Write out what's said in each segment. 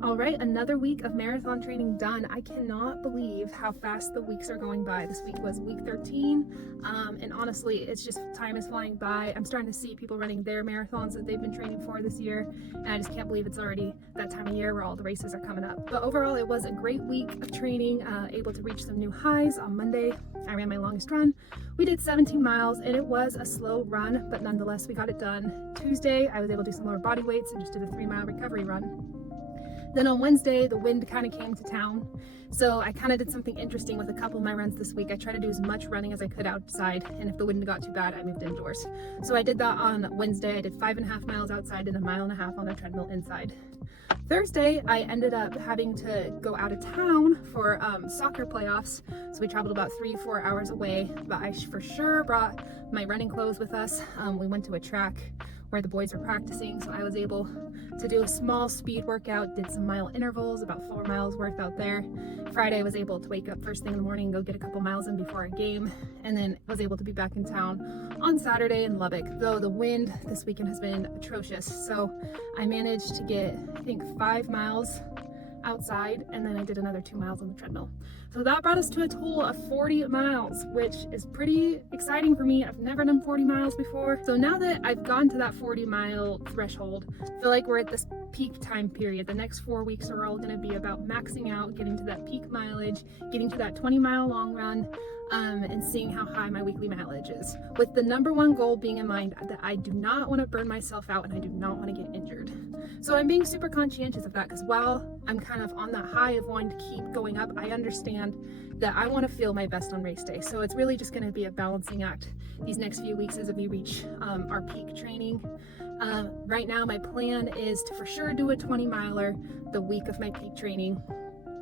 All right, another week of marathon training done. I cannot believe how fast the weeks are going by. This week was week 13, and honestly, it's just time is flying by. I'm starting to see people running their marathons that they've been training for this year, and I just can't believe it's already that time of year where all the races are coming up. But overall, it was a great week of training, able to reach some new highs. On Monday, I ran my longest run. We did 17 miles, and it was a slow run, but nonetheless, we got it done. Tuesday, I was able to do some lower body weights and just did a 3-mile recovery run. Then on Wednesday, the wind kind of came to town. So I kind of did something interesting with a couple of my runs this week. I tried to do as much running as I could outside, and if the wind got too bad, I moved indoors. So I did that on Wednesday. I did 5.5 miles outside and 1.5 miles on a treadmill inside. Thursday, I ended up having to go out of town for soccer playoffs. So we traveled about 3-4 hours away, but I for sure brought my running clothes with us. We went to a track where the boys were practicing, so I was able to do a small speed workout, did some mile intervals, about 4 miles worth out there. Friday I was able to wake up first thing in the morning, go get a couple miles in before a game, and then was able to be back in town on Saturday in Lubbock, though the wind this weekend has been atrocious. So I managed to get, I think, 5 miles outside, and then I did another 2 miles on the treadmill. So that brought us to a total of 40 miles, which is pretty exciting for me. I've never done 40 miles before. So now that I've gone to that 40-mile threshold, I feel like we're at this peak time period. The next 4 weeks are all going to be about maxing out, getting to that peak mileage, getting to that 20-mile long run, and seeing how high my weekly mileage is. With the number one goal being in mind that I do not want to burn myself out and I do not want to get injured. So I'm being super conscientious of that, because while I'm kind of on that high of wanting to keep going up, I understand that I want to feel my best on race day. So it's really just going to be a balancing act these next few weeks as we reach our peak training. Right now my plan is to for sure do a 20-miler the week of my peak training,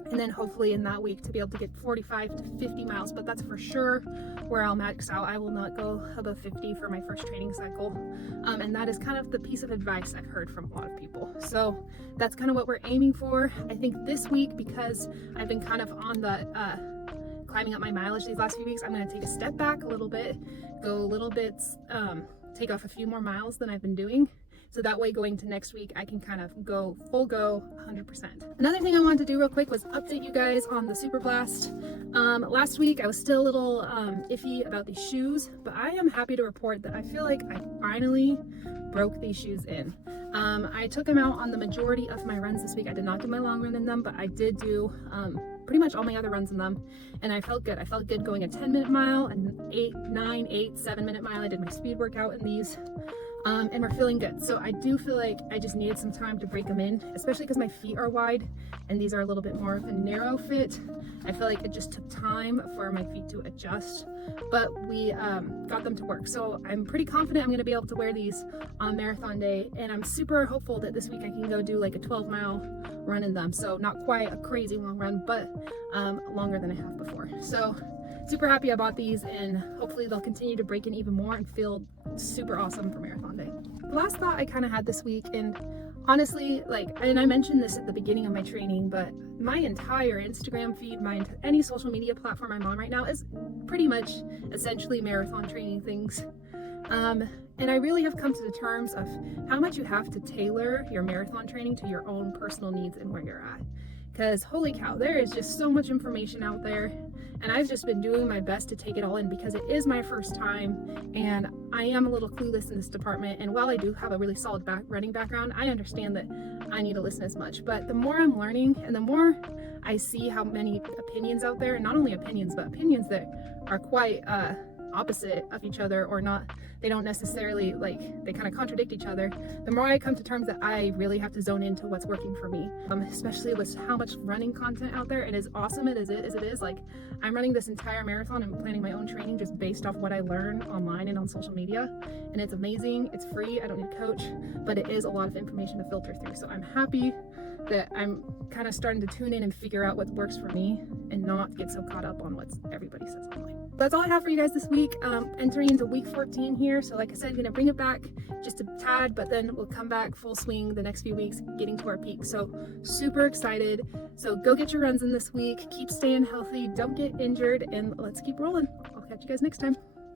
and then hopefully in that week to be able to get 45 to 50 miles, but that's for sure where I'll max out. I will not go above 50 for my first training cycle. And that is kind of the piece of advice I've heard from a lot of people. So that's kind of what we're aiming for. I think this week, because I've been kind of on the climbing up my mileage these last few weeks, I'm going to take a step back a little bit, go a little bit, take off a few more miles than I've been doing. So that way going to next week, I can kind of go full go 100%. Another thing I wanted to do real quick was update you guys on the Superblast. Last week I was still a little iffy about these shoes, but I am happy to report that I feel like I finally broke these shoes in. I took them out on the majority of my runs this week. I did not do my long run in them, but I did do pretty much all my other runs in them, and I felt good. I felt good going a 10-minute mile, an 8, 9, 8, 7-minute mile. I did my speed workout in these. And we're feeling good. So I do feel like I just needed some time to break them in, especially because my feet are wide and these are a little bit more of a narrow fit. I feel like it just took time for my feet to adjust, but we got them to work. So I'm pretty confident I'm going to be able to wear these on marathon day, and I'm super hopeful that this week I can go do like a 12-mile run in them. So not quite a crazy long run, but longer than I have before. So super happy I bought these, and hopefully they'll continue to break in even more and feel super awesome for marathon day. The last thought I kind of had this week, and honestly, and I mentioned this at the beginning of my training, but my entire Instagram feed, any social media platform I'm on right now is pretty much essentially marathon training things. And I really have come to the terms of how much you have to tailor your marathon training to your own personal needs and where you're at. Because holy cow, there is just so much information out there, and I've just been doing my best to take it all in because it is my first time and I am a little clueless in this department. And while I do have a really solid running background, I understand that I need to listen as much. But the more I'm learning and the more I see how many opinions out there, and not only opinions, but opinions that are quite opposite of each other, or not, they don't necessarily, they kind of contradict each other, the more I come to terms that I really have to zone into what's working for me, especially with how much running content out there. And as awesome as it is, like, I'm running this entire marathon and planning my own training just based off what I learn online and on social media, and it's amazing. It's free, I don't need a coach, but it is a lot of information to filter through. So I'm happy that I'm kind of starting to tune in and figure out what works for me and not get so caught up on what everybody says online. That's all I have for you guys this week. Entering into week 14 here. So like I said, I'm gonna bring it back just a tad, but then we'll come back full swing the next few weeks, getting to our peak. So super excited. So go get your runs in this week. Keep staying healthy. Don't get injured, and let's keep rolling. I'll catch you guys next time.